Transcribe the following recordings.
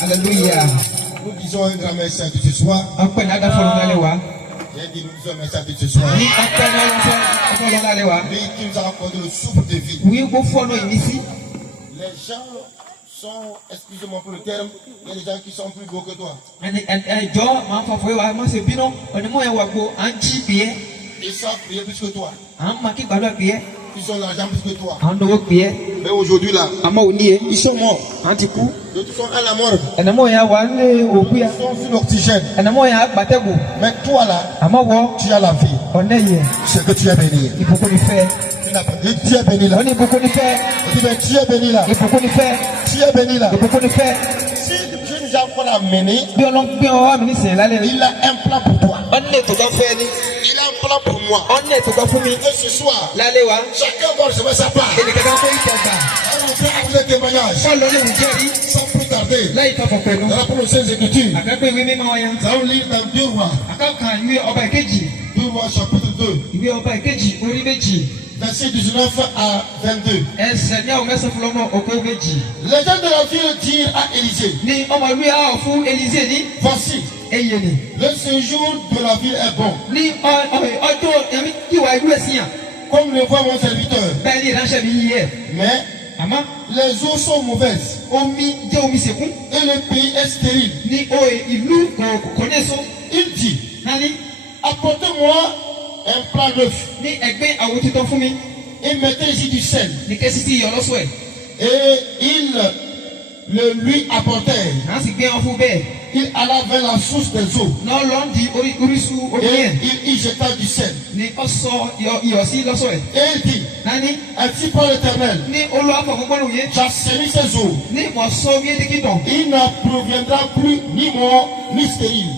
Alléluia. Nous disons un grand merci à Dieu ce soir. J'ai dit nous disons un merci à Dieu ce soir. Lui qui nous a accordé le souffle de vie. Les gens sont, excusez-moi pour le terme, il y a des gens qui sont plus beaux que toi. Ils savent prier plus que toi. Ils ont l'argent plus que toi. Mais aujourd'hui là, ils sont morts. D'autres sont à la mort. Ils sont sur l'oxygène. Mais toi là, tu as la vie. C'est que tu es béni. Tu es béni là. Tu es béni là. Tu es béni là. Si Dieu nous a encore amené, il a un plan pour toi. Il a un plan pour moi. Et ce soir, chacun va recevoir sa part. Allons faire avec les témoignages. Sans plus tarder. Dans la prochaine écriture. Nous allons lire dans 2 Rois. 2 Rois chapitre 2. Verset 19 à 22. Les gens de la ville dirent à Élisée, voici, le séjour de la ville est bon, comme le voit mon serviteur. Mais les eaux sont mauvaises et le pays est stérile. Il dit, apportez-moi un plat neuf et mettez-y du sel. Et il le lui apportait. Il alla vers la source des eaux et il y jeta du sel. Et il dit, ainsi par l'Éternel, j'assainis ces eaux. Il n'en proviendra plus ni mort ni stérile.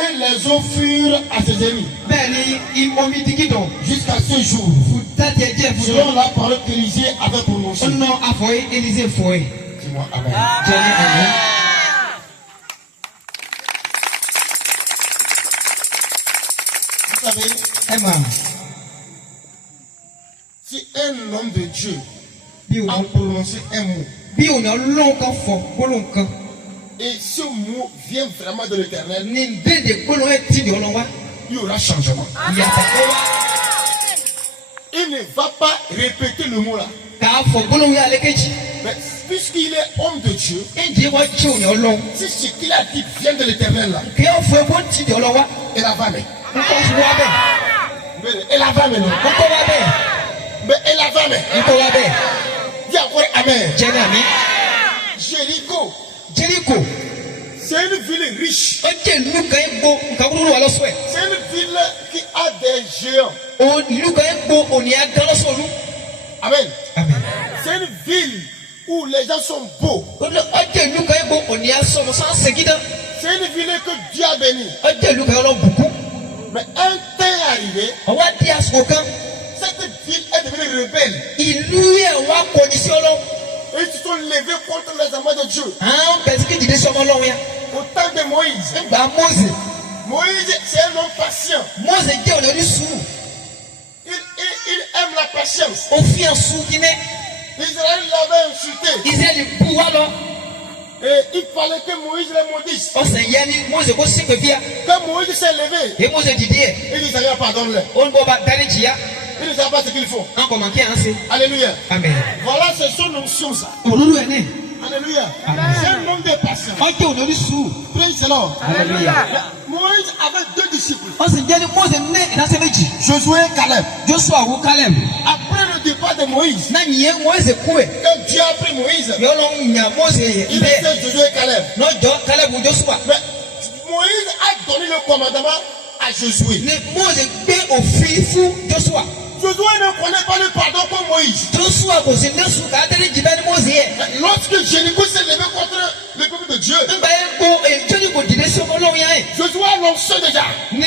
Et les eaux furent à ses ennemis jusqu'à ce jour, selon la parole qu'Élisée avait prononcée. Dis-moi amen. Vous savez, si un homme de Dieu a prononcé un mot, et ce mot vient vraiment de l'Éternel, il y aura changement. Il ne va pas répéter le mot là. Mais puisqu'il est homme de Dieu, si ce qu'il a dit vient de l'Éternel là, il a va mais. Il a va mais non. Mais il a va mais. Dis encore amen. Jéricho. C'est une ville riche. C'est une ville qui a des géants. Amen. C'est une ville où les gens sont beaux. C'est une ville que Dieu a bénie. Mais un temps est arrivé, cette ville est devenue rebelle. Ils se sont levés contre les amants de Dieu. Au temps de Moïse. Moïse, c'est un homme patient. Il aime la patience. Israël l'avait insulté. Et il fallait que Moïse les maudisse. Quand Moïse s'est levé, il dit Seigneur, pardonne-le. Il ne savent pas ce qu'il faut. Alléluia. Amen. Voilà, c'est son onction ça. Alléluia. C'est un homme de patience. Praise the Lord. Alléluia. Moïse avait 2 disciples. Josué et Caleb. Après le départ de Moïse, quand Dieu a pris Moïse, il était Josué et Caleb. Mais Moïse a donné le commandement à Josué. Josué ne connaît pas le pardon comme Moïse. Lorsque Jéricho s'est levé contre le peuple de Dieu, Josué annonçait déjà. Il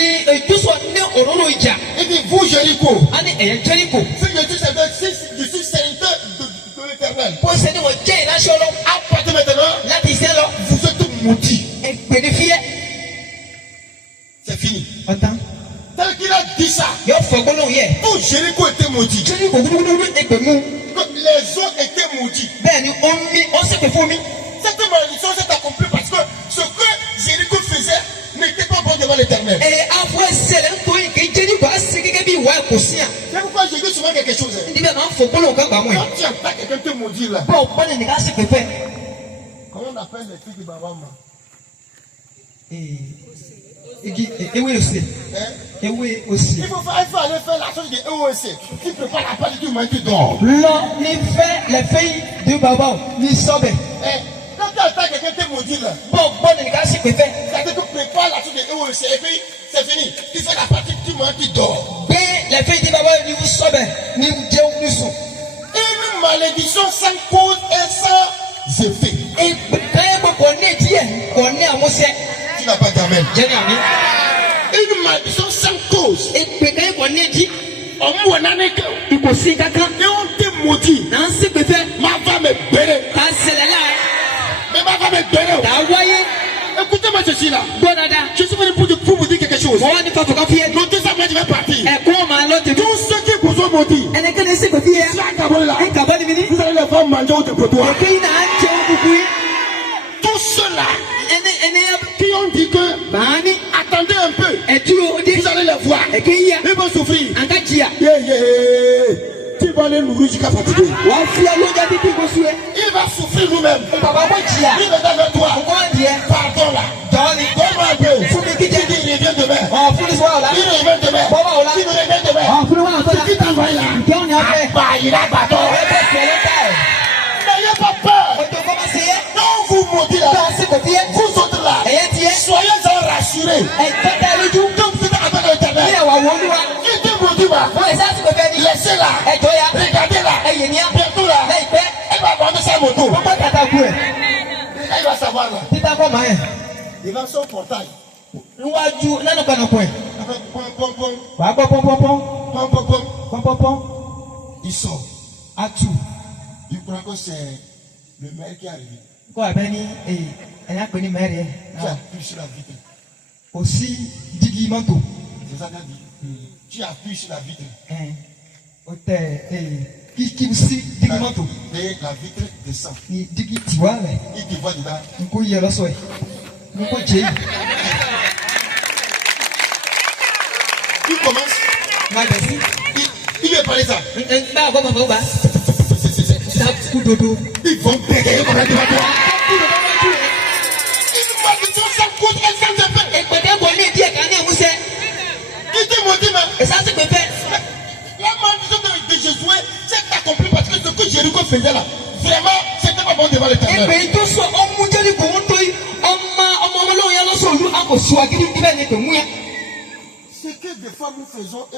dit, vous Jéricho, si je suis serviteur de l'Éternel, à partir de maintenant, vous êtes maudits. C'est fini. Tel qu'il a dit ça, tout Jéricho était maudit. Les eaux étaient maudites. Cette malédiction s'est accomplie parce que ce que Jéricho faisait n'était pas bon devant l'Éternel. C'est pourquoi je dis souvent quelque chose. Quand tu entends quelqu'un te maudire là, comment on appelle les filles de Babama? Il faut aller faire la chose de EOC. Tu ne peux pas la part du tout, mais tu dors. Les filles de Baba, ni sobe. Quand tu entends quelqu'un te maudire là, ça te prépare la chose de EOC et puis c'est fini. Tu fais la partie du monde, tu dors. Les filles de Baba, ni vous sobe, ni vous dieu, ni sou. Une malédiction sans cause et sans effet. Et quand on est à Mosé, tu n'as pas d'amen. Une malédiction sans cause. Et quand on est dit, on te maudit. Ma femme est belle. Mais ma femme est belle. Écoutez-moi ceci là. Je suis venu pour vous dire quelque chose. Notez ça, moi je vais partir. Tous ceux qui vous ont maudit, vous allez les voir manger au dépotoir. Tous ceux-là qui ont dit que attendez un peu, vous allez les voir. Ils vont souffrir. Tu vas les nourrir jusqu'à fatiguer. Il va souffrir lui-même. Il va vers toi. Pardon là. Donne-moi un peu. Il revient demain. Il revient demain. Il revient demain. C'est qui t'envoie là? Il a bâton. N'ayez pas peur. Non, vous maudit là. Vous autres là. Soyez-en rassurés. Donc vous êtes avec l'Éternel. Il te maudit là. Laissez-la. Regardez-la. Bientôt là. Elle va vendre sa moto. Elle va savoir là. Il va sur le portail. Il sort. Il croit que c'est le maire qui est arrivé. Tu appuies sur la vitre. Aussi, Digimanto. C'est ça qu'il a dit. Tu appuies sur la vitre. Qui aussi, Digimanto. Et la vitre descend. Il te voit dedans. Il commence. Il veut parler ça. Ils vont péter comme un débattoir. Une malédiction sans cause et sans effet. Qui te maudit même? La malédiction de Jésus s'est accomplie parce que ce que Jéricho faisait là, vraiment, c'était pas bon devant l'Éternel. Ce que des fois nous faisons et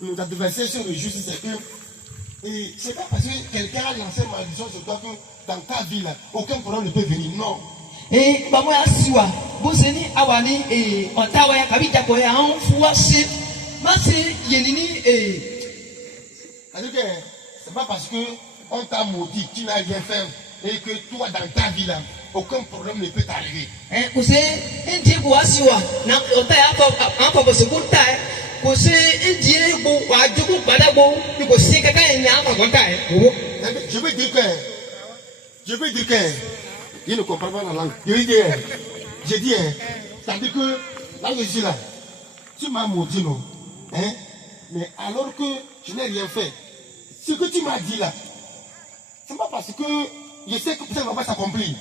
nos adversaires se réjouissent, c'est que c'est pas parce que quelqu'un a lancé une malédiction sur toi que dans ta vie là, aucun problème ne peut venir. Non. Et maman a siwa, boseni awani et ontawaya kabita koya anfuasi, masi yelini c'est-à-dire que c'est pas parce que on t'a maudit, tu n'as rien fait et que toi dans ta vie là, aucun problème ne peut t'arriver. Kuse indi kuasiwa na otaya apa bosekunta kuse indi bu wajuku badabo iko sikaka ina apa konta Je veux dire que il ne comprend pas la langue. Je dis, c'est-à-dire que là je suis là, tu m'as maudit non, hein? Mais alors que je n'ai rien fait, ce que tu m'as dit là, c'est pas parce que je sais que ça ne va pas s'accomplir.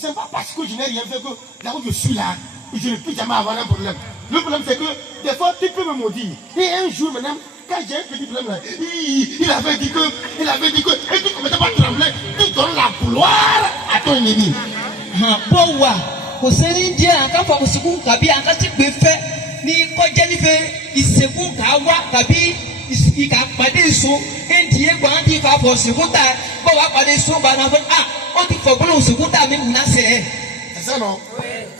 C'est pas parce que je n'ai rien fait que là où je suis là, je ne peux jamais avoir un problème. Le problème c'est que des fois tu peux me maudire. Et un jour maintenant, quand j'ai un petit problème là, il avait dit que, et tu ne commences pas à trembler, tu donnes la gloire à ton ennemi. Bowa, koseni dia akafa kusiku kabi akati befe ni koja nife iseku kawa kabi isika pade so endie gba anti fa for sekuta bo wa pade so ba na on ti for bolo sekuta mi na se. C'est ça non?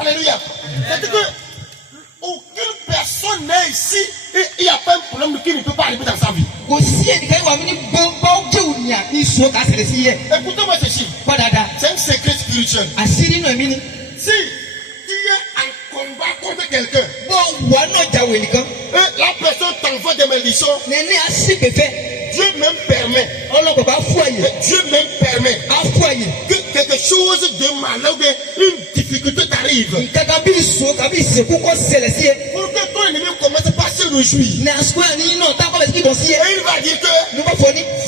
Alléluia. C'est que aucune personne n'est ici et il n'y a pas un problème qui ne peut pas arriver dans sa vie. Écoutez-moi ceci. C'est un secret spirituel. Si tu es en combat contre quelqu'un et la personne t'envoie des malédictions, Dieu même permet là où une difficulté t'arrive. Pour que ton ennemi commence pas à se réjouir. Et il va dire que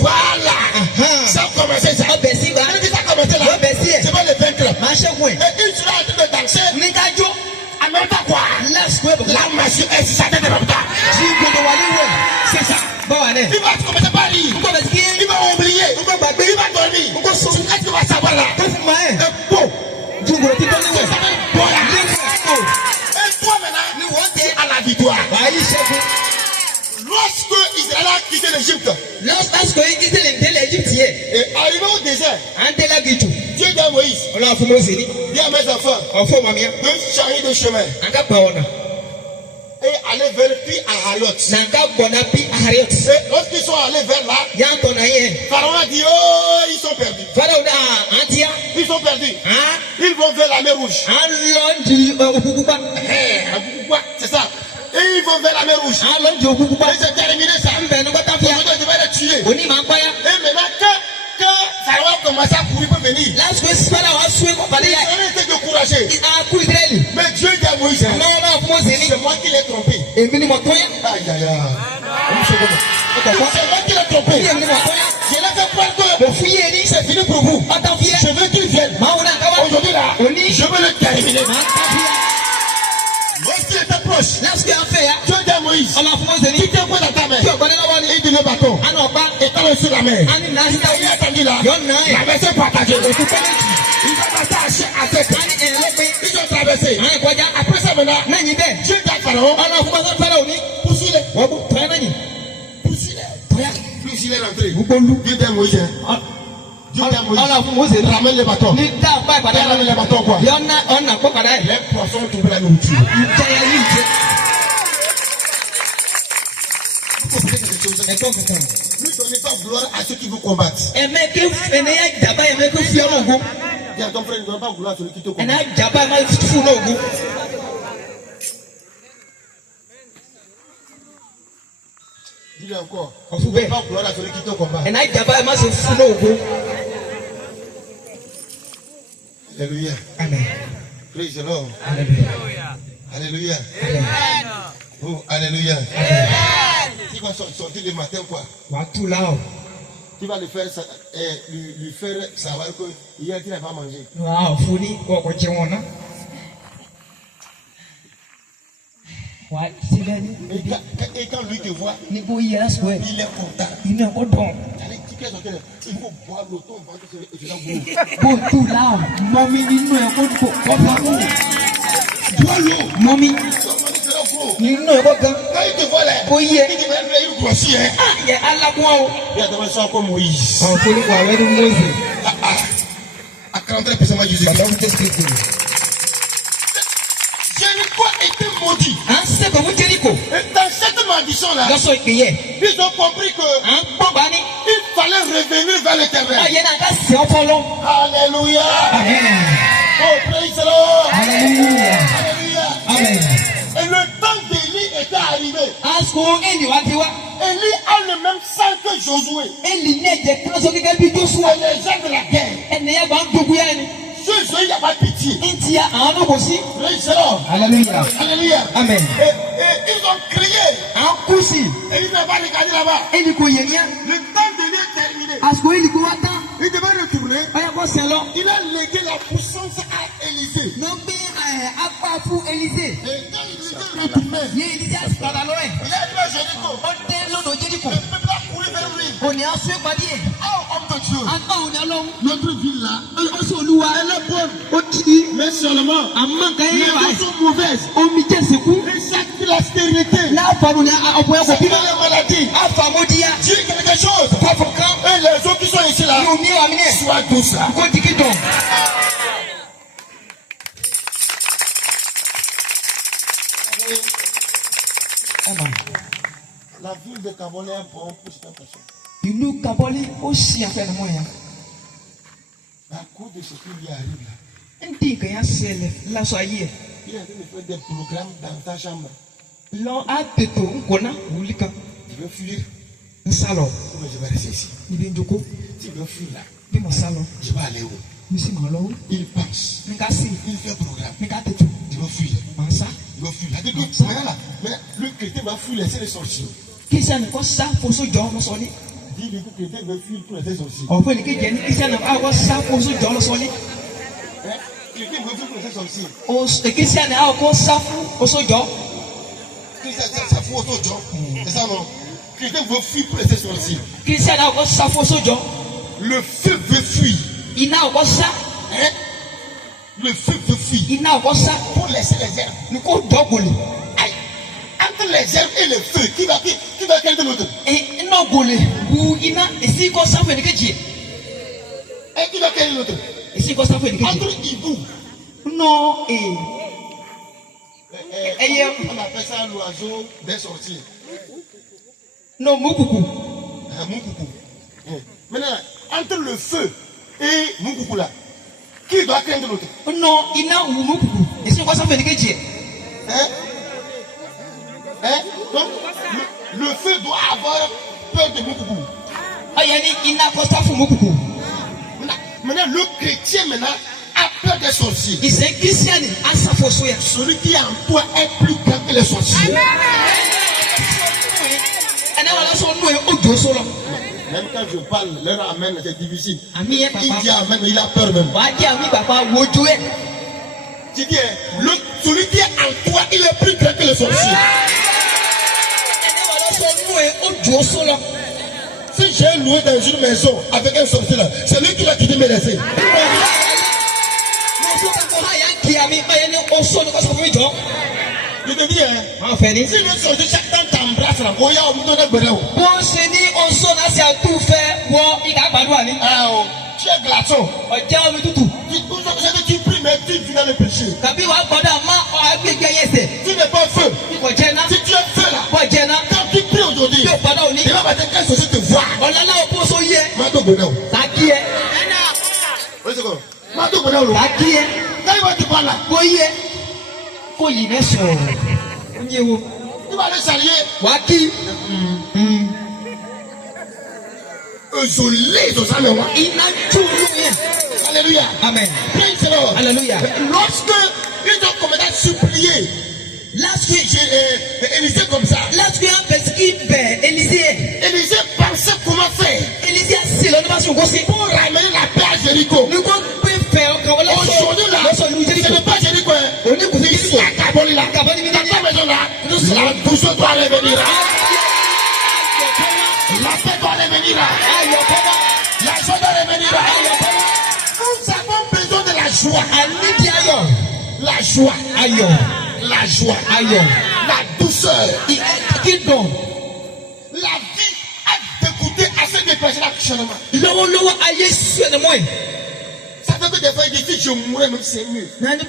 voilà, ça a commencé ça. Ça a commencé là. C'est pas le vaincre. Et une sera en train de danser. En même temps quoi? La machine est sa tête de même temps. C'est ça. Il va commencer par rire. Il va oublier. Il va dormir. Est-ce qu'il va savoir là? Et toi maintenant, tu es à la victoire. Lorsque Israël a quitté l'Égypte, et arrivé au désert, Dieu dit à Moïse, dis à mes enfants de changer de chemin et aller vers Pi Ahariot. Et lorsqu'ils sont allés vers là, Pharaon a dit, oh, ils sont perdus. Ils sont perdus. Ils vont vers la mer Rouge. C'est ça. Et ils vont vers la mer Rouge. Et c'est terminé ça. Je vais les tuer. Et maintenant, quand Pharaon a commencé à courir pour venir, ils ont été découragés. Mais Dieu dit à Moïse, c'est moi qui l'ai trompé. Aïe, aïe, aïe. C'est moi qui l'ai trompé. Je l'ai fait croire que c'est fini pour vous. Je veux qu'il vienne. Aujourd'hui là, je veux le terminer. Lorsqu'il était proche, Dieu dit à Moïse, qui te voit dans ta main, il dit le bâton, et quand il est sur la mer, il a attendu là, la mer s'est partagée. Il va passer à cette ils ont traversé. Après ça maintenant, Dieu dit à Pharaon, poursuis-les. Poursuis-les l'entrée. Dieu dit à Moïse, ramène les bâtons. Ramène les bâtons quoi? Les poissons tombent la nourriture. Ne donnez pas gloire à ceux qui vous combattent. Dis à ton frère, ne donne pas gloire à celui qui te combat. Dis-le encore. Ne donne pas gloire à celui qui te combat. Alléluia. Amen. Praise the Lord. Alléluia. Alléluia. Oh, alléluia. Tu vas sortir le matin quoi? Tu vas lui faire savoir que hier tu n'as pas mangé. Et quand lui te voit, il est content. Il faut boire le ton ventre et tu vas bois l'eau. Quand il te voit là, il va grossir. Il a demandé ça comme Moïse. À 43% Jésus. Jéricho était maudit. Et dans cette malédiction-là, ils ont compris que il fallait revenir vers l'Éternel. Alléluia. Oh, praise the Lord. Alléluia. Amen. Et le temps d'Élie était arrivé. Élie a le même sang que Josué. Et les gens de la guerre. Josué, il n'y a pas de pitié. Praise the Lord. Alléluia. Alléluia. Amen. Et ils ont crié. Et ils n'ont pas regardé là-bas. Le temps d'Élie est terminé. Il devait retourner. Il a légué la puissance à Élisée. Et quand il était retourné, il a dit à Jéricho, le peuple a couru vers lui. Oh, homme de Dieu, notre ville là, elle est bonne, mais seulement les gens sont mauvaises. Et chaque la stérilité, et la maladie, dis quelque chose. Et les autres qui sont ici là, soient tous là. La ville de Kabole est un bon pour cette personne. À cause de ce qui lui arrive là, il est en train de faire des programmes dans ta chambre. Tu veux fuir? Mais je vais rester ici. Si tu veux fuir là, je vais aller où? Il pense. Il fait programme. Il va fuir. Il va fuir. Mais le chrétien va fuir laisser les sorciers. Dis le chrétien veut fuir pour laisser les sorciers. Chrétien veut fuir pour laisser les sorciers. C'est ça non? Chrétien veut fuir pour laisser les sorciers. Le feu veut fuir. Le feu veut fuir pour laisser les herbes. Entre les herbes et le feu, qui va quelqu'un d'autre? Et qui va quelqu'un d'autre? Entre hibou. Non, on appelle ça l'oiseau des sorciers. Non, moukoukou. Moukoukou. Maintenant, entre le feu et moukoukou là, qui doit craindre l'autre? Non, il n'a ou moukoukou. Et c'est quoi ça fait de qu'est-ce? Donc, le feu doit avoir peur de moukoukou. Maintenant, le chrétien maintenant a peur des sorciers. Celui qui est en toi est plus grand que les sorciers. Même quand je parle, leur amen, c'est difficile. Il dit amen, mais il a peur même. Tu dis, celui qui est en toi, il est plus grand que les sorciers. Si j'ai loué dans une maison avec un sorcier là, c'est lui qui va quitter me laisser. Je te dis, si le sorcier chaque temps t'embrasse là, on y a au bout de l'heure. Tu es glaçon. Tu pries, mais tu vis dans le péché. Tu n'es pas feu. Si tu es feu là, quand tu pries aujourd'hui, il va mettre qu'un sorcier te voit. Mato Bonao. Mato Bonao. Quand il va te voir là, tu vas le saluer. Isolé, alléluia. Amen. Praise the Lord. Alléluia. Lorsque ils ont commencé à supplier, Élisée comme ça. Élisée pensait comment faire pour ramener la paix à Jéricho. Aujourd'hui là, ce n'est pas Jéricho. Ici à Kaboni là, dans ta maison là, la douce doit revenir. La paix doit revenir. La joie doit revenir. Nous avons besoin de la joie. La joie. La joie. La douceur. La vie a d'écouter assez de personnes actuellement. Ça fait que des fois, il dit je mourrais même c'est mieux. La même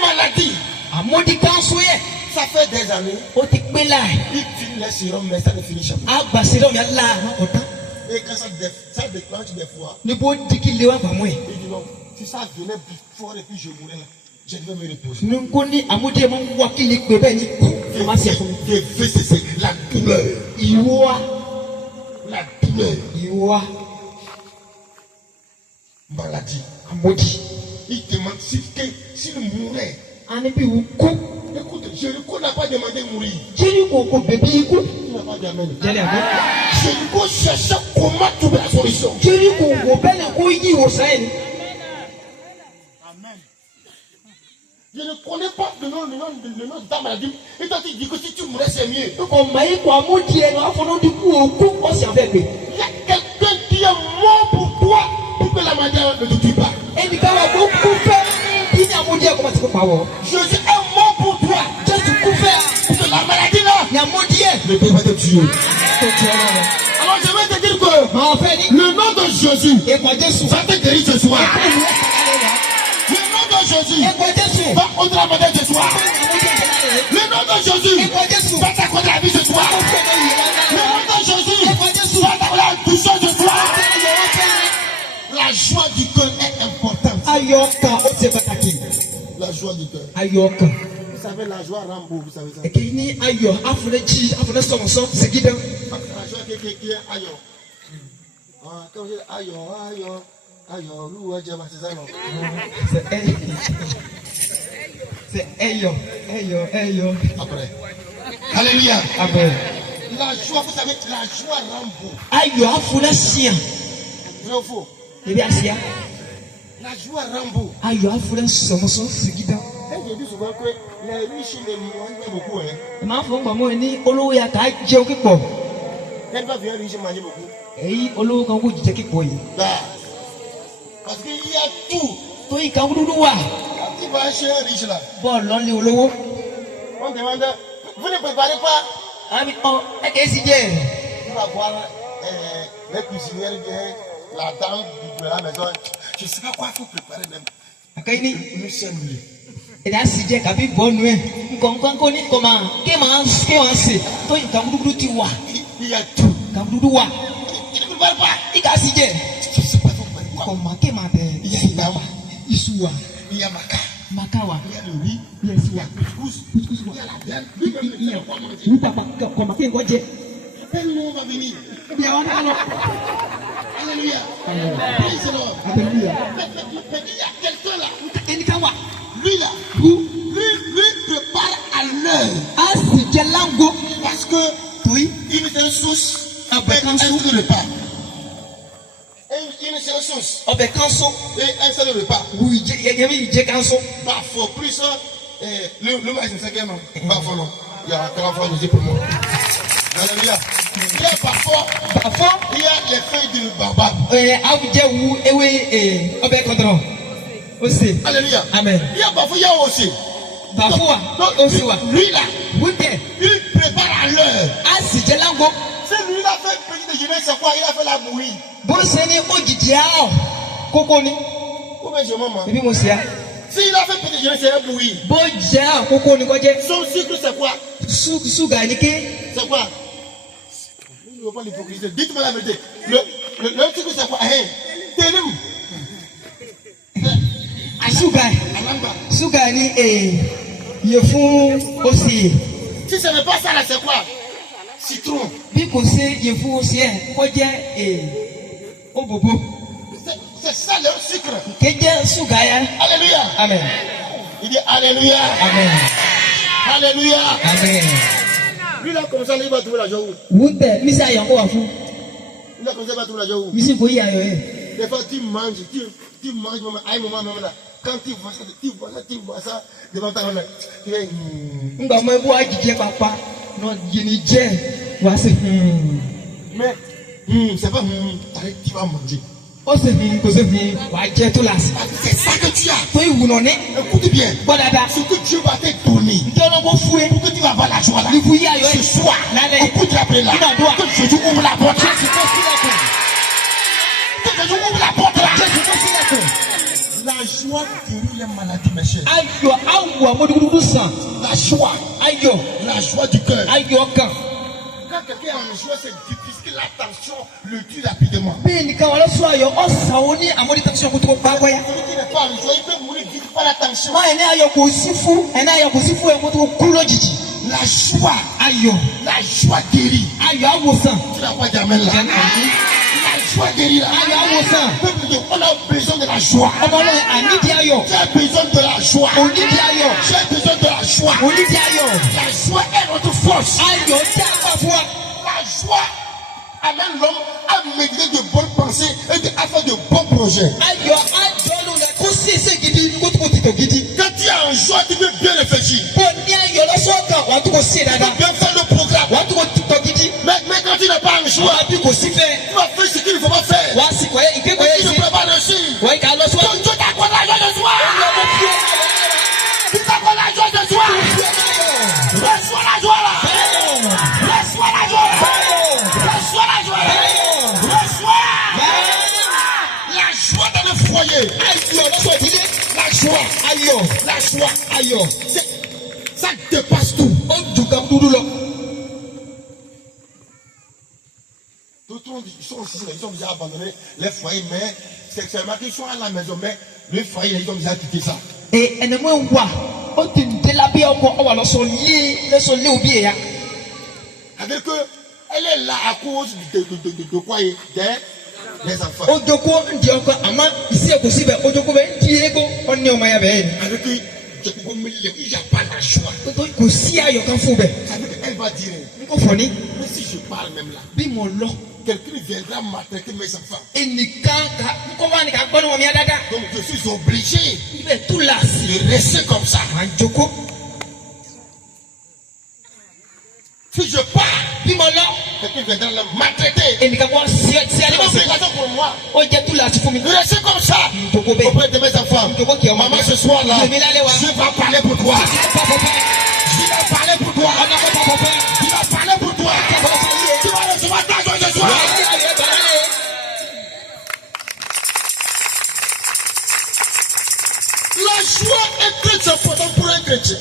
maladie. Ça fait des années. Il finit les sérums, mais ça ne finit jamais. Et quand ça déclenche des fois, il dit non, si ça venait fort et puis je mourrais là, je devais me reposer. C'est la douleur. La douleur. Maladie. Il demande s'il mourait. Écoute, Jéricho n'a pas demandé de mourir. Il n'a pas demandé. Jéricho cherchait comment trouver la solution. Amen. Je ne connais pas le nom de ta maladie. Et toi tu dis que si tu mourais c'est mieux. Il y a quelqu'un qui est mort pour toi pour que la maladie ne te tue pas. Jésus est mort pour toi. Pour que la maladie là ne peut pas te tuer. Alors je vais te dire que le nom de Jésus va te guérir ce soir. Le nom de Jésus va contre la maladie ce soir. Le nom de Jésus va t'accorder la vie ce soir. Le nom de Jésus va t'accorder la douceur ce soir. La joie du cœur est importante. La joie du cœur. Vous savez, la joie rend beau, vous savez ça. La joie qui est ailleurs. Quand on dit aïe, l'ou, c'est ça, non? C'est aïe. Après. Alléluia. Après. La joie, vous savez, la joie rend beau. Aïe, afoula sien. Vrai ou faux? Eh bien, sien. La joie rend beau. Aïe, afoula somoso sigida. Je dis souvent que les riches ne mangent beaucoup. Ma fond, maman, ni olo ya ka jeu ki po. Elle va venir riche manger beaucoup. Eh, olo kan wo jite ki po yi. Parce qu'il y a tout. To yi kan wudu wa. Quand tu vas chez un riche là, Bo lon le olowo. on demande, vous ne préparez pas. Ami on e ke si je. Tu vas voir les cuisinières bien, la dame de la maison. Je ne sais pas quoi il faut préparer même. Akai ni Nous sommes lui. ida si je ka bi bo nu e. Nkonkan ko ni ko ma ke ma se. To yi kan wudu ti wa. Il y a tout. Kan wudu wa. Tu ne prépares pas. Ika si je. Je ne sais pas pourquoi. Ko ma ke ma de. Il y a Ibama. Isuwa. Il y a Maka. Makawa. Il y a le riz. Yes, Il y wa. a couscous. Il y a la viande. Lui-même, il y a quoi manger. Ni papa ko ma ke ngo je. Appelle-nous, on va venir. Bi awon alo. Alléluia. Praise the Lord. Hallelujah. Mais il y a quelqu'un là. Eni kan wa. Lui là. Who Lui prépare à l'heure. asi je lango. Parce que Oui. il est sauce Avec avec un un sou. seul repas. Une seule sauce Obe kanso. et un seul repas. Oui, je je kanso. Parfois plus le maïs c'est quel nom? Parfois non. Il y a 3 fois Jésus pour moi. Alléluia. Il y a parfois Parfois, il y a les feuilles de baobab. avuje wu ewe obe kontro. Ose. Alléluia. Amen. Il y a parfois il y a aussi. Parfois, Donc, ose wa. lui là, Wute il prépare à l'heure. asi je lango. C'est lui là fait petit déjeuner, c'est quoi? Il a fait la bouillie. Boroseni ojidia o. Koko ni. Ou bien je maman. Ebi mo sia. S'il a fait petit déjeuner, c'est un bouillie. Bo ja koko ni ko je. Son sucre c'est quoi? Sugar ni ke. C'est quoi? Je ne veux pas l'hypocrisie. Dites-moi la vérité. Le sucre c'est quoi? Télim. Sugar. Alamba. Sugar ni ye fun osi. Si ce n'est pas ça là, c'est quoi? Citron. Bí kò ṣe ye fun osi e ko je obobo. C'est ça le sucre. Ke je sugar ya. Alléluia. Amen. Il dit Alléluia. Amen. Alléluia. Amen. Lui là comme ça, il va trouver la joie où? Wute misi ayo ko wa fun. Lui là comme ça, il va trouver la joie où? Misi ko yi ayo e. Des fois tu manges même à un moment même là. Quand tu vois ça devant ta main, tu fais Ngba mo bu ajije papa no yini je wa se mais c'est pas tu vas manger. o se ko se wa je to las. C'est ça que tu as. To iwu no ne. Écoute bien. Bo dada. Ce que Dieu va te donner. Njono bo fue. Pour que tu vas avoir la joie là. Ni fu yi ayo e. Ce soir, écoute la prière là. Que Jésus ouvre la porte. Que Jésus ouvre la porte là. La joie guérit les maladies, mes chers. Ayo awu amodugudu san. La joie. Ayo. La joie du cœur. Ayo kan. Quand quelqu'un a une joie, c'est difficile. La tension le tue rapidement. Bí nìkan wà lọ́sọ̀ ayọ̀ ọ̀sán ó ní àmọ́dé tẹ̀sán kó tó pa wáyà. Celui qui n'est pas en joie, il peut mourir vite par la tension. Wọ́n ẹni ayọ̀ kò sí fún ẹ̀ kó tó kú lójijì. La joie. Ayọ̀. La joie guérit. Ayọ̀ awòsàn. Tu n'as pas jamais là. La joie guérit là. Ayọ̀ awòsàn. Peuple de Dieu, on a besoin de la joie. Ọmọ náà ànídìí ayọ̀. Tu as besoin de la joie. Onídìí ayọ̀. Tu as besoin de la joie. Onídìí ayọ̀. La joie est notre force. Ayọ̀ jẹ́ àgbà fún wa. La joie amène l'homme à méditer de bonnes pensées et à faire de bons projets. Ayọ̀ àjọlù rẹ̀ kó sí èsè gidi kó tó kó tètò gidi. Quand tu es en joie, tu peux bien réfléchir. Bó ní ayọ̀ lọ́sọ̀ kan wà á tó kó sí Tu dáadáa. peux bien faire le programme. Wà á tó kó tètò gidi. Mais quand tu n'es pas en Wà joie, á bí kò sí fẹ́. tu vas faire ce qu'il ne faut pas faire. Wà á sì kọ́ ìgbékọ̀ yẹn Tu ne sí. peux pas réussir. Wà á kà á lọ́sọ̀. Donc Dieu t'accorde la joie de soi. Tu t'accordes la joie de soi. Reçois la joie là. Reçois la joie là. Reçois la joie là. Reçois la joie dans le foyer. La joie. La joie. Ça dépasse tout. D'autres ils sont déjà abandonnés les foyers, mais c'est seulement qu'ils sont à la maison, mais le foyer, ils ont déjà quitté ça. Et ẹnìmọ̀ wà ó ti ń dé lábẹ́ ọkọ̀ ọwà lọ́sọ̀ lé òbí ẹ̀ ya. C'est-à-dire qu'elle est là à cause de quoi? les enfants. Ojoko ndi oko ama isi ekosi be ojoko be ndi ego onni o maya be. Avec il n'y a pas la joie. Ko si ayo kan fu be. Elle va dire. Ko foni. Mais si je parle même là. Bi mo lo. Quelqu'un viendra maltraiter mes enfants. Donc je suis obligé de rester comme ça. Si je pars, quelqu'un viendra le maltraiter. C'est une obligation pour moi. De rester comme ça auprès de mes enfants. Maman, ce soir là, je vais parler pour toi. Je vais parler pour toi. Je vais parler pour toi. Tu vas recevoir ta joie ce soir. La joie est très importante pour un chrétien.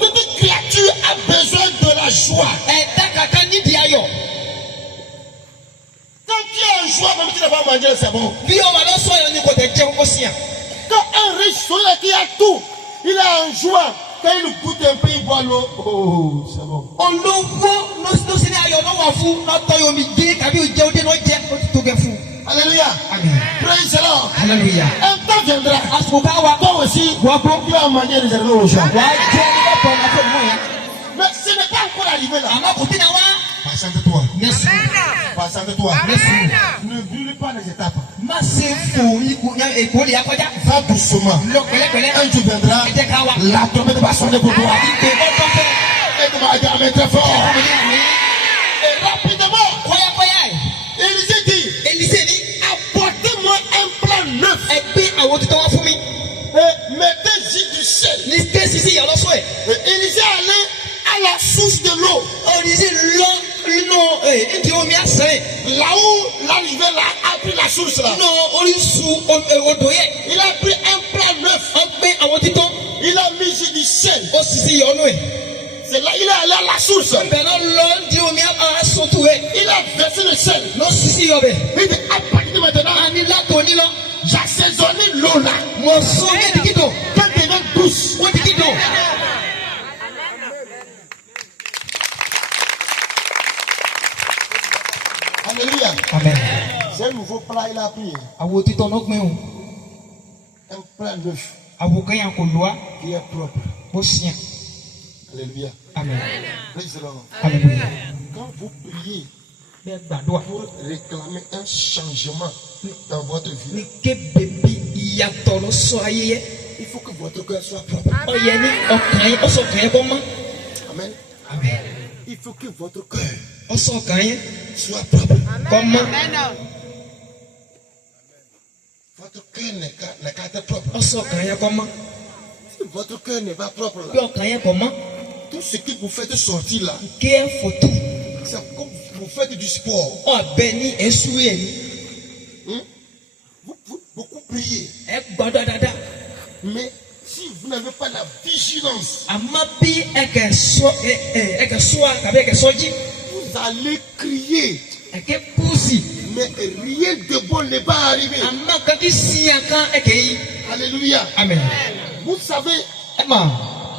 Toute créature a besoin de la joie. Quand tu as une joie, même si tu n'as pas mangé, c'est bon. Quand un riche, celui qui a tout, il a une joie. Quand il goûte un peu, il boit l'eau. Oh, c'est bon. Alléluia. Amen. Praise the Lord. Hallelujah. Un temps viendra. Toi aussi, tu vas manger réservé aux gens. Mais ce n'est pas encore arrivé là. Patiente-toi. Patiente-toi. Ne brûle pas les étapes. Va doucement. Un jour viendra, la trompette va sonner pour toi. Et tu vas dire très fort. Et rapidement, Élisée dit, apportez-moi un plat neuf. Et mettez-y du sel. Et Élisée allait à la source de l'eau. Là où l'arrivée là a pris la source là. Il a pris un plat neuf. Il a mis du sel. C'est là il est allé à la source. Il a versé le sel. Il dit à partir de maintenant, j'assaisonne l'eau là. Qu'elle devienne douce. Alléluia. Amen. C'est un nouveau plat, il a pris. Un plat neuf qui est propre. Alléluia. Amen. Praise the Lord. Alléluia. Quand vous priez pour réclamer un changement dans votre vie, il faut que votre cœur soit propre. Amen. Amen. Il faut que votre cœur soit propre. Votre cœur n'est qu'à être propre. Si votre cœur n'est pas propre là, tout ce que vous faites sortir là, c'est comme vous faites du sport. Vous beaucoup priez. Mais si vous n'avez pas la vigilance, vous allez crier. Mais rien de bon n'est pas arrivé. Alléluia. Amen. Vous savez,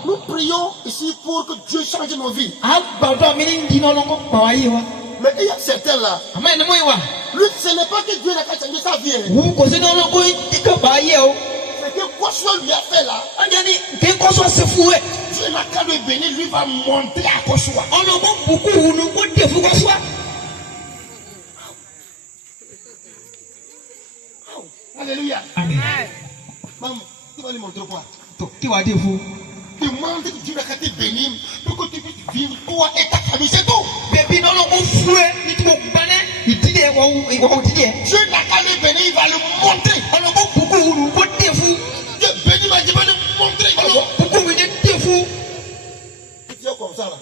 nous prions ici pour que Dieu change nos vies. Mais il y a certains là. Lui, ce n'est pas que Dieu n'a qu'à changer sa vie. C'est que quoi soit lui a fait là. Dieu n'a qu'à le bénir, lui va monter à quoi soit. Alléluia. Amen. Maman, tu vas lui montrer quoi? Demande que Dieu n'a qu'à te bénir pour que tu puisses vivre toi et ta famille, c'est tout. Dieu n'a qu'à le bénir, il va le montrer. Dieu bénit, il va le montrer. Tu es comme ça là.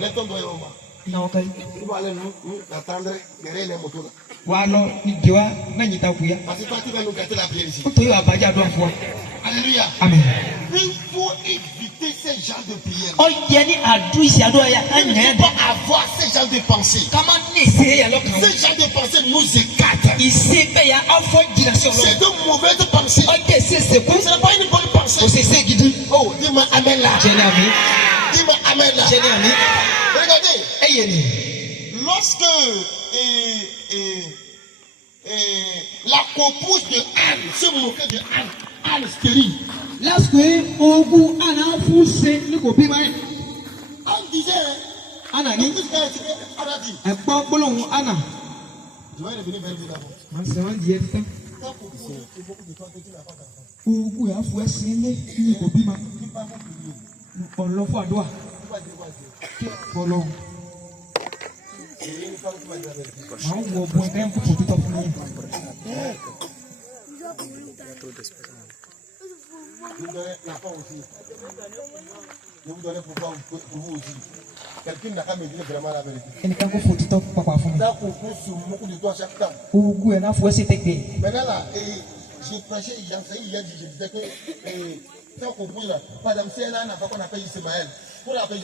Lève ton doigt en bas. Tu vas aller nous attendre derrière les motos là. Parce que toi tu vas nous gâter la prière ici. Alléluia. Amen. Il faut éviter ce genre de prière. Il ne faut pas avoir ce genre de pensée. Ce genre de pensée nous écarte. C'est de mauvaises pensées. Ce n'est pas une bonne pensée. Oh, dis-moi Amen là. Dis-moi Amen là. Regardez. lorsque la copouche de Anne se moquait de Anne stérile. Lorsque Ogu Anna poussé le copie main. Anne disait, Anna ni. Anna dit. Un peu bolon Anna. Je vais revenir vers vous d'abord. Man se rend hier temps. Ogu a foué sélé le copie main. On le voit droit. Bolon. On voit bon temps pour tout à fait. Je vous donne l'enfant aussi. Je vous donne pour vous aussi. Quelqu'un n'a qu'à me dire vraiment la vérité. Quelqu'un qui faut tout papa fond. Ça pour sur beaucoup de toi chaque temps. Ogu a foué c'était que. Maintenant là, je prêchais hier, je disais que ça qu'on bouge là. Madame c'est là, n'a pas qu'on appelle Ismaël. Pour l'appeler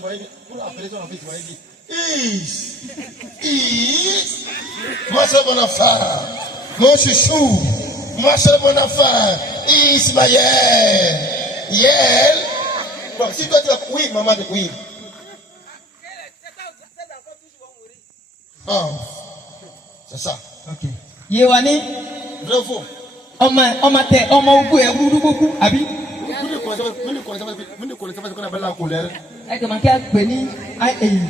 son enfant Ismaël dit Is. Moi c'est mon enfant. Mon chouchou. Moi c'est mon enfant. Ismaël. Yel. Bon, si toi tu vas. Oui, maman, oui. Ah, c'est ça. Ok. Yewani. Bravo. On m'a Ogu et beaucoup. Abi. Vous ne connaissez pas ce qu'on appelle la colère. Est-ce que ma carte béni a eu.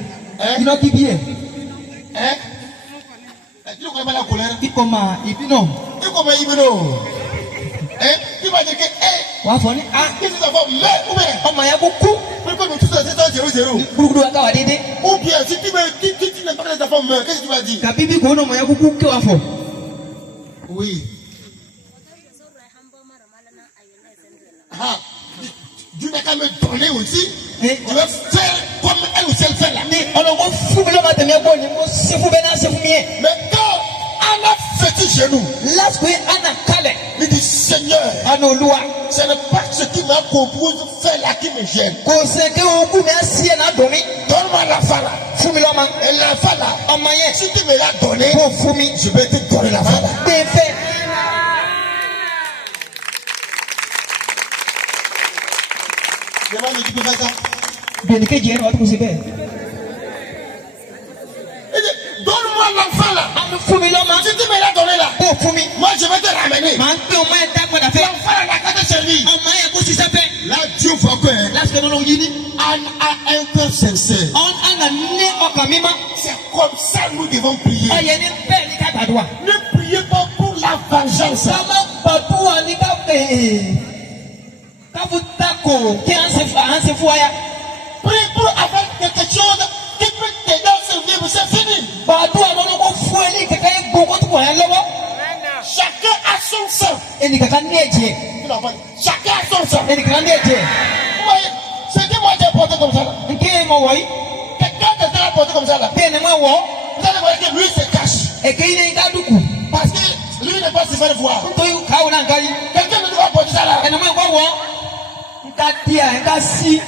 Il n'a qui bien. Hein? Tu ne connais pas la colère? Il comment il dit non. Il comment il dit non? Hein? Tu vas dire que, Wafoni ah, qu'est-ce que ça va mettre ou bien? on m'a beaucoup. Pourquoi nous tous c'est 0-0? Beaucoup à Kawadede. Ou bien, si tu n'aimes pas que les enfants meurent, qu'est-ce que tu vas dire? La Bible qu'on m'a beaucoup que Wafo. Oui. Ah, Dieu n'a qu'à me donner aussi. Je vais faire comme elle ou celle fait là. On a fou le matin, mais bon, c'est fou, c'est fou. Mais quand Anna fait chez nous, là, ce que Anna Kale, il dit Seigneur, Anna Loi, ce n'est pas ce qui m'a proposé de faire là qui me gêne. Conseiller au bout, merci à Domi. Donne-moi l'enfant là. Fumiloma. Et l'enfant là, en moyen, si tu me l'as donné, pour Fumi, je vais te donner l'enfant là. Bien fait. Comment tu peux faire ça? Bien que Dieu ne va pas vous aider. Donne-moi l'enfant là. Fumiloma. Si tu me l'as donné là, pour Fumi, moi je vais te ramener. L'enfant là, quand tu servi. en moyen, pour si ça fait. Là, Dieu voit que Là, ce que nous dit, Anne a un cœur sincère. on a né au camima. C'est comme ça nous devons prier. Il y a une belle catadoua. Ne priez pas pour la vengeance. Sama batu anika Kavutako, qui a un foyer. Prie pour avoir quelque chose qui peut t'aider à survivre, c'est fini. Batu a foueli, qui a beaucoup de moyens là. Chacun a son sang. Et il y a un nédier. Chacun a son sang. Et il y a un nédier. C'est que moi j'ai porté comme ça là. Qui est mon voy? Quelqu'un t'a porté comme ça là. Bien, moi, vous allez voir que lui se cache. Et qu'il est à Doukou. Parce que lui n'est pas se faire voir. Quelqu'un ne doit porter ça là. Et moi, si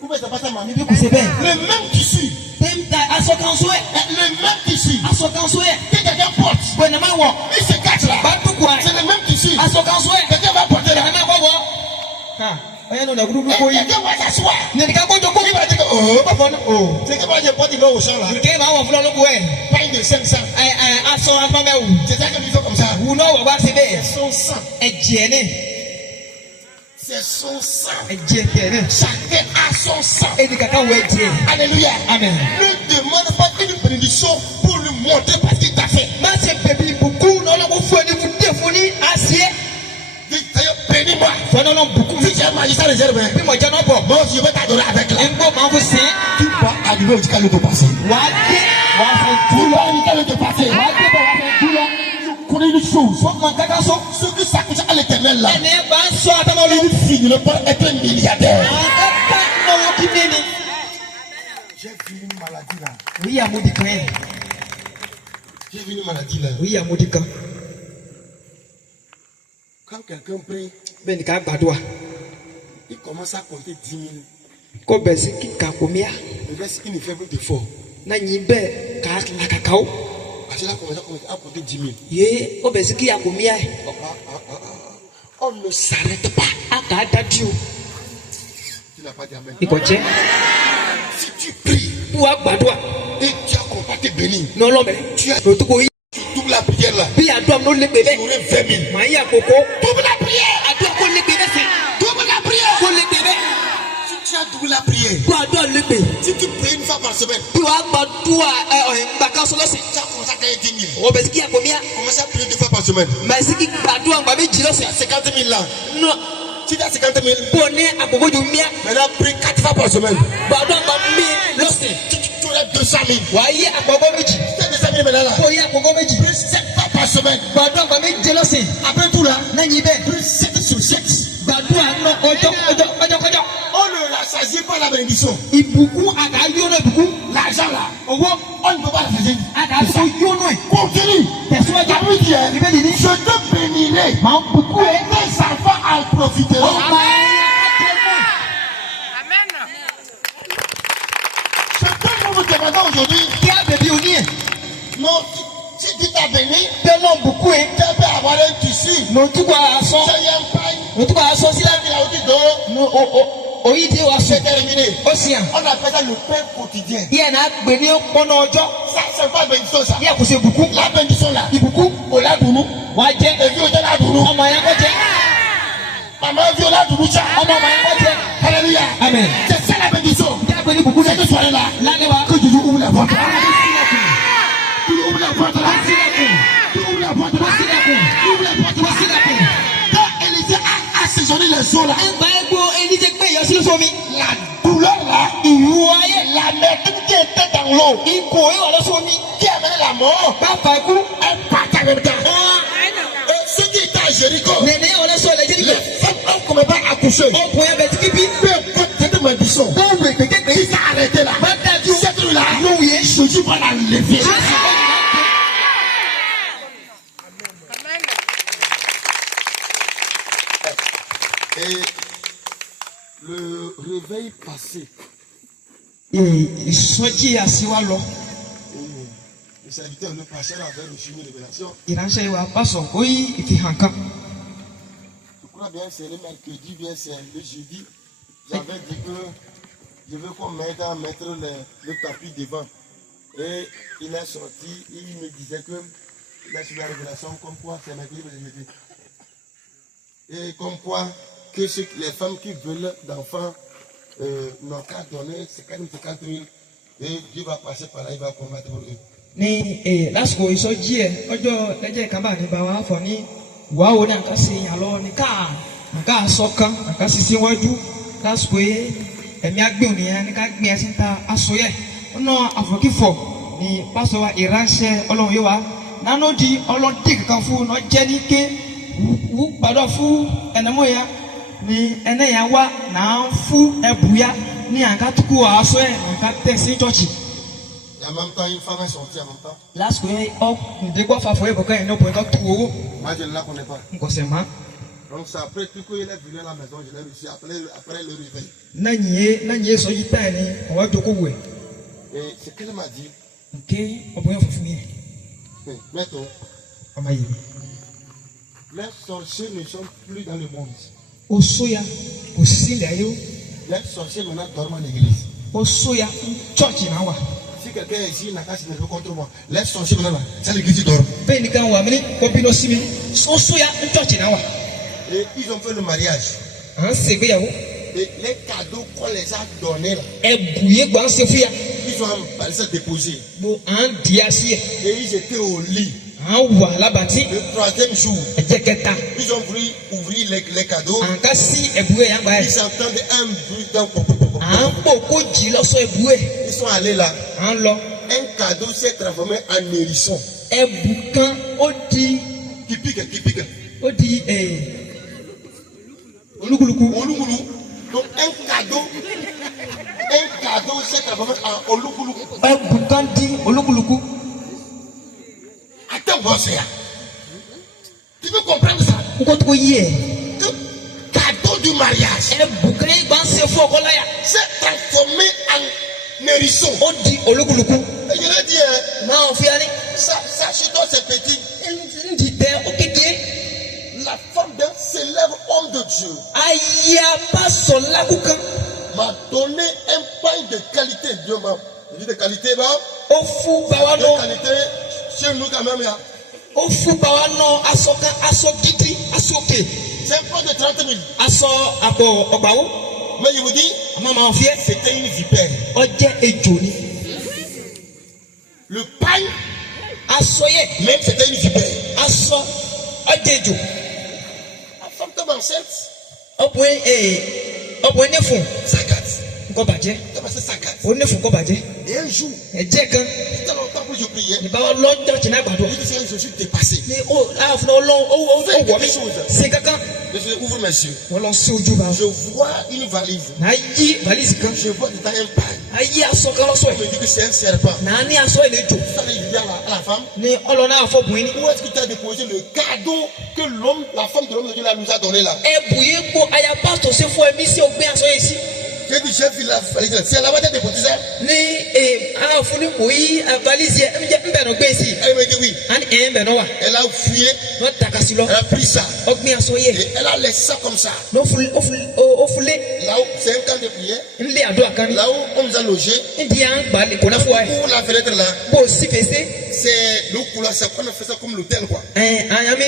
Vous pouvez pas ça, mamie. le même tissu. Le même tissu. Que quelqu'un porte. Il se cache là. C'est le même tissu. Quelqu'un va porter là. Quelqu'un va s'asseoir. Il va dire que oh. C'est que moi j'ai porté l'eau au champ là. Pas une de 500. C'est ça que nous faisons comme ça. C'est son sang. C'est son sang. Chacun a son sang. Alléluia. Amen. Ne demande pas une bénédiction pour lui montrer parce qu'il t'a fait. Bénis-moi. Si tu as magistrat réserve, bon, je vais t'adorer avec là. Tu vas arriver au calme de passer. Tu vas arriver au de passer. Tu connais une chose. Ceux qui s'accrochent à l'éternel là, ils finiront par être milliardaires. J'ai vu une maladie là. Oui, à Moudika. J'ai vu une maladie là. Oui, à Moudika. Quand quelqu'un prie, il commence à compter 10 000. Le reste, il ne fait plus d'effort. Parce qu'il a commencé à compter 10 000. On ne s'arrête pas. Tu n'as pas dit amen. Si tu pries et tu as qu'on va te bénir. Non, non, mais Tu as tu double la prière là. puis à toi, non, les bébés. Tu aurais 20 000. Maïa Coco. Double la prière. À toi, qu'on les bébés, c'est. Double la prière. Qu'on les bébés. Si tu as double la prière. Pour toi, les bébés. Si tu pries une fois par semaine. Puis à toi, vacances, là, c'est. Tu as commencé à gagner 10 000. Oh, mais c'est qui a combien? Commence à prier 2 fois par semaine. Mais c'est qui a toi, bah, mais tu l'as, Tu as 50 000 là. non. Si tu as 50 000. Bonnet à Bobo du mien. Maintenant, prie 4 fois par semaine. Bah, donc, bah, mais, là, c'est. Tu aurais 200 000. Voyez à Bobo Meji. Tu as 200 000 maintenant là. Voyez à Bobo Meji. Prie 7 fois par semaine. Bah, donc, bah, mais tu l'as, c'est. Après tout là. Nanyi bé. Prie 7 sur 7. Bah, toi, non, ojo. On ne rassasie pas la bénédiction. Ibuku aga yono ibuku. L'argent là. Owo On ne peut pas la rassasier. aga so yono e. Continue. Personne La Bible dit, hein, Bible dit, je te bénirai. ma buku e. Tes enfants en profiteront. Ce que nous vous demandons aujourd'hui, Qui a bébé oni e. non, si tu t'as béni, Tellement beaucoup e. tu peux avoir un tissu. No tu kwa aso. Ça y est, un paille. No tu kwa aso si la. Il a dit donc, No o yi di wa so. c'est terminé. Osia. On appelle ça le pain quotidien. Ye na gbe ni pono ojo. Ça, c'est pas bénédiction ça. Ye ko se buku. La bénédiction là. Ibuku On l'a dounou. wa je. Et puis on l'a dounou. Ọmọ ya ko je. Maman vit on l'a dounou ça. Ọmọ ma ya ko je. Alléluia. Amen. C'est ça la bénédiction. Ya gbe ni buku Cette na. soirée là. La ni wa. Que Jésus ouvre la porte. Silakun. Tu ouvres la porte là. Silakun. Tu ouvres la porte là. Silakun. Tu ouvres la porte là. Silakun. Quand Élisée a assaisonné les eaux là. Ngba egbo eni te pe yo silo so mi. La douleur là. Ìwúwáyé La médecine qui était dans l'eau. ikò ìwà lọ́sọ̀ mi. Qui a amené la mort. Bàbá ikú. Elle partait en même temps. Et ceux qui étaient à Jéricho. Nẹ̀nẹ̀ ìwà lọ́sọ̀ lẹ́jẹ̀ Les nígbà. femmes ont comme pas accouché. Ọkùnrin abẹ tí kíbi. Peu importe cette malédiction. Bọ́ọ̀lù ìgbẹ́kẹ̀gbẹ́. Il s'est arrêté là. Bá dájú. Cette rue là. Lóhùn yẹn. Jésus va la lever. Et le réveil passé. Ìsọjí àṣìwá lọ. Le serviteur, le pasteur avait reçu une révélation. Ìránṣẹ́ ìwà pásọ̀ ó yí ìfihàn kan. Je crois bien c'est le mercredi, bien c'est le jeudi. J'avais dit que je veux qu'on mettre le tapis devant. Et il est sorti, il me disait que il a su la révélation comme quoi c'est mercredi, jeudi. Et comme quoi que les femmes qui veulent d'enfants n'ont qu'à donner 50 000 et Dieu va passer par là, il va combattre pour eux. Ní lásìkò ìsọjí ẹ̀ ọjọ́ lẹ́jẹ̀ kan bá ní bàbá fọ̀ ní wàá ní àǹká sí ìyàn lọ ní àǹká sọ kan àǹká sì síwájú lásìkò yẹ ẹ̀mí agbéhùn nìyẹn ní ká gbé ẹ sí ń ta aṣọ yẹ ọ̀nà àfọ̀kífọ̀ ní pásọ̀ wa ìránṣẹ́ ọlọ́run yóò wá nánú di ọlọ́dẹ kankan fún un jẹ́ ní ké wú gbàdọ̀ fún ẹnẹmọ́ ya ní ẹnẹ́yà wá náà fún ẹbùyá ní àǹká tukú aṣọ yẹ àǹká tẹ̀ sí chọ́ọ̀chì. Et en même temps, une femme est sortie en même temps. Lásìkò yẹn ǹdẹ́gbọ́ fàfọ̀ yẹ bọ̀kẹ́ yẹn ní ọ̀pọ̀ ẹ̀ka tu owó. Moi, je ne la connais pas. Nkọ̀sẹ̀ má. Donc, c'est après tout qu'il est venu à la maison, je l'ai reçu après le réveil. N'anyie sọjí táyà ni ọ̀wá jókòó wẹ̀. Et ce qu'elle m'a dit, Nke ọ̀bọ̀n yẹn funfun yẹn. maintenant, Ọmọ yìí. les sorciers ne sont plus dans le monde. Ó sóya kò sí ilẹ̀ ayé o. Les sorciers maintenant dorment en église. Ó sóya chọ́ọ̀chì náà wà. Si quelqu'un est ici n'a qu'à se lever contre moi, les sorciers maintenant là, c'est l'église qui dort. Bẹ́ẹ̀ nìkan wà mí ní kọ́bínú sí mi. Ó sóya chọ́ọ̀chì náà wà. Et ils ont fait le mariage. À ń ṣègbéyàwó. Et les cadeaux qu'on les a donnés là, Ẹ̀bù yé gbà ń ṣe fún ya. ils ont emballé ça déposé. Mo à ń di así ẹ̀. Et ils étaient au lit. À ń wà lábàtí. Le troisième jour, Ẹ̀jẹ̀ kẹta. ils ont voulu ouvrir les cadeaux. À ń ká sí ẹ̀bù ẹ̀ yàgbá ẹ̀. Ils entendent un bruit d'un À ń pò kó jì lọ́sọ̀ ẹ̀bù ẹ̀. Ils sont allés là. À ń lọ. Un cadeau s'est transformé en hérisson. Ẹ̀bù kan ó di Qui pique. olúkúlùkù. Olúkúlù. Donc un cadeau s'est transformé en olúkúlù. Ẹ̀bù kan di olúkúlùkù. Attends, bon, c'est là. Tu peux comprendre ça? Nkọ́ tó kó yí ẹ̀. Le cadeau du mariage Ẹ̀bù kan yìí gbà ń ṣe fún ọkọ láyà. s'est transformé en hérisson. Ó di olúkúlùkù. Et je l'ai dit, hein, Náà fi arí. ça chez toi c'est petit. Ń dìtẹ̀ ó kékeré. La femme d'un célèbre homme de Dieu Ayé apásọ̀ lákùkán. m'a donné un pain de qualité. Dieu m'a dit de qualité, bah. Ofu bawano. qualité chez nous quand même là. Ofu bawano asoka asokiti asoke. C'est pas de 30 000. Aso abo obawo. Mais je vous dis, Maman fier. c'était une vipère. Oje ejoni. Le pain, Asoye. même c'était une vipère. Aso ojejo. La femme tombe enceinte. Obwe nefu. Ça gâte. Nko baje. Ça gâte. O nefu nko baje. Et un jour, Eje kan. c'était longtemps que je priais. Ni bawo lojo china gbado. Je disais, je suis dépassé. Ni o afuna Ọlọ́run o wo mi. Se kankan. Je ouvre mes yeux. Ọlọ́run si ojú ba. Je vois une valise. Na yi valise kan. Je vois dedans un pain. Ayi aso kan lọ́sọ̀ Je e. me dis que c'est un serpent. Na ni aso elejo. Ça veut dire à la femme, Ni Ọlọ́run afọbùn ni. où est-ce que tu as déposé le cadeau que l'homme, la femme de l'homme de Dieu là, nous a donné là? Ebuye ko aya pastor se fún ẹ̀mí sí ogbe aso yìí sí. J'ai dit, j'ai vu la valise. C'est là-bas que tu as déposé ça? Ni afuni ko yi valise nbe no gbe si. Elle me dit oui. Ani nbe no wa. Elle a fouillé, No takasi lọ. elle a pris ça. Ogbe aso Et yìí. elle a laissé ça comme ça. No ofule Là où c'est un camp de prière. nle ado akani. Là où on nous a logé. Ndi an gba le kona fún wa. Pour la fenêtre là, Bo si fese. c'est le couleur, c'est qu'on a fait ça comme l'hôtel quoi. Ayami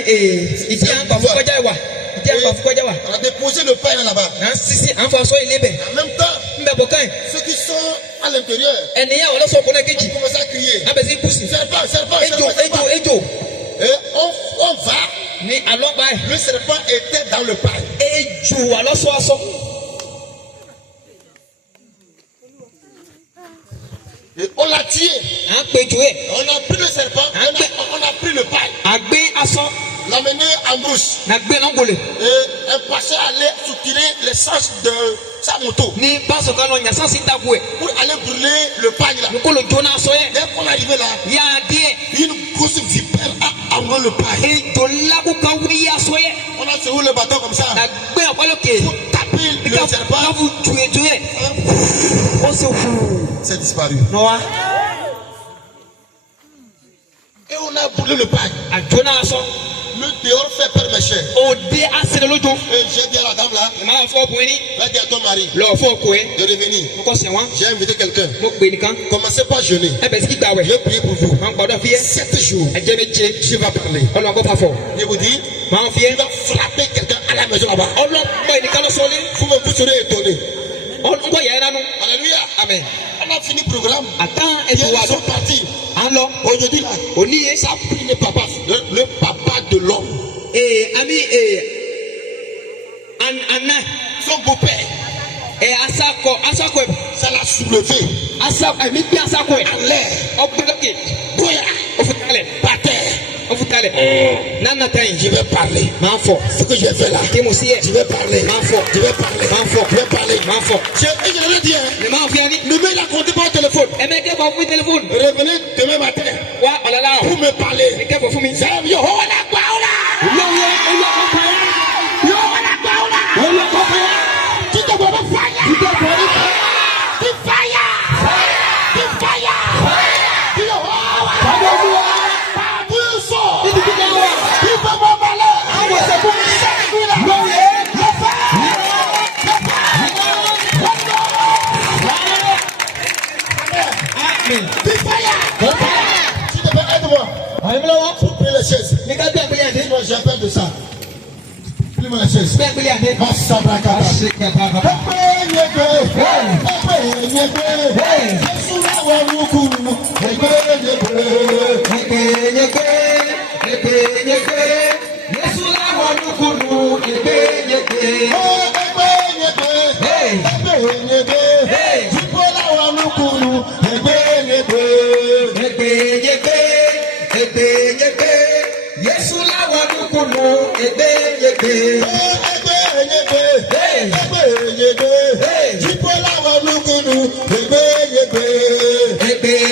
idi an gba fún kọjá wa. Idi an gba fún kọjá wa. On a déposé le pain là-bas. Na sisi an fọ aso ile bẹ. En même temps, Nbẹ bọ kan. ceux qui sont à l'intérieur Ẹnìyà ọlọsọ kọnà kejì. commencent à crier. Abẹ si pusi. Serpent, serpent, Ejo serpent, serpent. ejo. Et on va. Ni alọgba ẹ. Le serpent était dans le pain. Ejo alọsọ aso. Et on l'a tué. À ń pe jo ẹ. On a pris le serpent, on a pris le pain. Àgbé aso. L'a mené en brousse. Na gbé lọ́ngọ̀lẹ̀. Et un pasteur allait soutirer l'essence de sa moto Ní pásọ̀ kan lọ yàtọ̀ sí dàgbò ẹ̀. pour aller brûler le pain là. Kó ló jóná aṣọ yẹ. Dès qu'on est arrivé là, Yà á díẹ̀. une grosse vipère a enlevé le pain. Ejò ńlá kó wí aṣọ yẹ. On a secoué le bâton comme ça Na gbé ọ̀pọ̀lọpọ̀ pour taper le serpent. káfù ju ejò yẹ. Ó sì fún C'est disparu. un. Nọ wa. Et on a brûlé le pain. Àjóná aṣọ. Le dehors fait peur mes chers. Òde àṣírí lójú. Et j'ai dit à la dame là, Màá fọ́ ọkùnrin ní. va dire à ton mari Lọ fún ọkọ ẹ. de revenir. Mo kọ́ sẹ̀wọ̀n. J'ai invité quelqu'un. Mo pè nìkan. Commencez pas à jeûner. Ẹ bẹ̀ sí kíkà wẹ̀. Je vais prier pour vous. Màá ń gbọ́dọ̀ fi yẹ. 7 jours, Ẹ̀jẹ̀ méje. tu vas parler. Ọlọ́run kó fà fọ̀. Je vous dis, Màá fi yẹ. tu vas frapper quelqu'un à la maison là-bas. Ọlọ́pàá ẹnìkan lọ sọlé. Vous serez étonné. Ọlọ́pàá yà ẹ́ nánú. Alléluia. Amen. On a fini le programme. Àtàn Ils ẹ̀dùn wà sont lọ. partis. À ń lọ. Aujourd'hui là, Òní yẹ. ça a pris le papa de l'homme. Ami Anna. Son beau-père, Asakọ ẹ̀. ça l'a soulevé Ẹ̀mí gbé asakọ ẹ̀. en l'air. Ọgbẹ́lókè. Boya, Ó fún talẹ̀. par terre. Ó fún talẹ̀. Nánà tẹ̀yìn. Je vais parler. Máa fọ̀. Ce que j'ai fait là. Kí mo sí ẹ̀. Je vais parler. Máa fọ̀. Je vais parler. Máa fọ̀. Je vais parler. Máa fọ̀. Je l'ai dit, hein. Ní máa fi ẹni. Ne me racontez pas au téléphone. Ẹ̀mẹ́kẹ́ bọ̀ fún tẹlifóònù. Revenez demain matin Wá ọ̀làlá o. pour me parler. Ẹ̀kẹ́ bọ̀ fún mi. C'est Yehowa Gbaola. Olóyè olókọ̀ fàyà. Yehowa Gbaola. Olókọ̀ fàyà. Tito Bobo fire. Títẹ̀ bọ̀ ní. The fire. The fire. The Yehowa. Olúwa. Puissant. Títí kíkẹ́ wà. The Bobo Bale. Àwọn ìṣẹ̀kú. Lóye. Amen. The fire. Tu devais aider-moi. Àyẹ̀mí lọ́wọ́. Pour plier les chaises. Ní ká gbé àgbélé àdé. Moi j'ai peur de ça. Plie-moi les chaises. Gbé àgbélé àdé. Masabrakata. Àṣekàtàkàtà. Ẹgbẹ́yẹgbẹ́. Yẹ́sù láwọn olùkùnú. Ẹgbẹ́yẹgbẹ́. Ẹgbẹ́yẹgbẹ́. Ẹgbẹ́yẹgbẹ́. Yẹ́sù láwọn olùkùnú. Ẹgbẹ́yẹgbẹ́.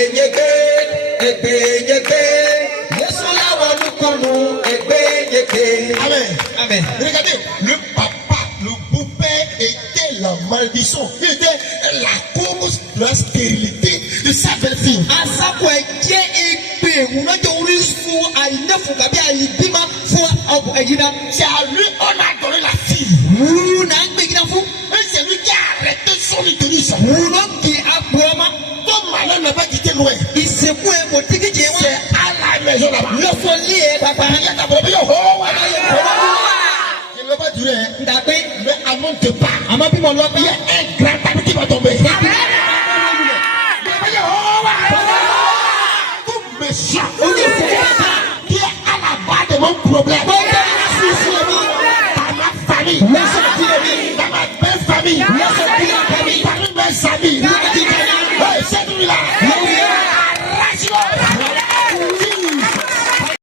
Ẹgbẹ́yẹgbẹ́. Ẹgbẹ́yẹgbẹ́. Yẹ́sù láwọn olùkùnú. Ẹgbẹ́yẹgbẹ́. Amen. Amen. Regardez, le papa, le beau-père était la malédiction. Il était la cause de la stérilité de sa belle-fille. Asako ẹ̀jẹ̀ ègbè wùnọ́jọ́ orísun àìlẹ́fù tàbí àìbímọ fún ọkọ̀ ẹ̀yìnà. C'est à lui on a donné la fille. Wùrù náà ń gbé yìí fún. Et c'est lui qui a arrêté son utérus. Wùrù kì í apò ọmọ. Ton malheur n'a pas quitté loin. Ìsì C'est quoi un petit qui est à la maison là-bas. Le folie est papa. Il y a d'abord, je ne vais pas durer, mais avant de pas, il y a un grand ami qui va tomber. Tout méchant qui est à la base de mon problème. Dans ma famille, dans ma belle famille, parmi mes amis. Hey, c'est lui là.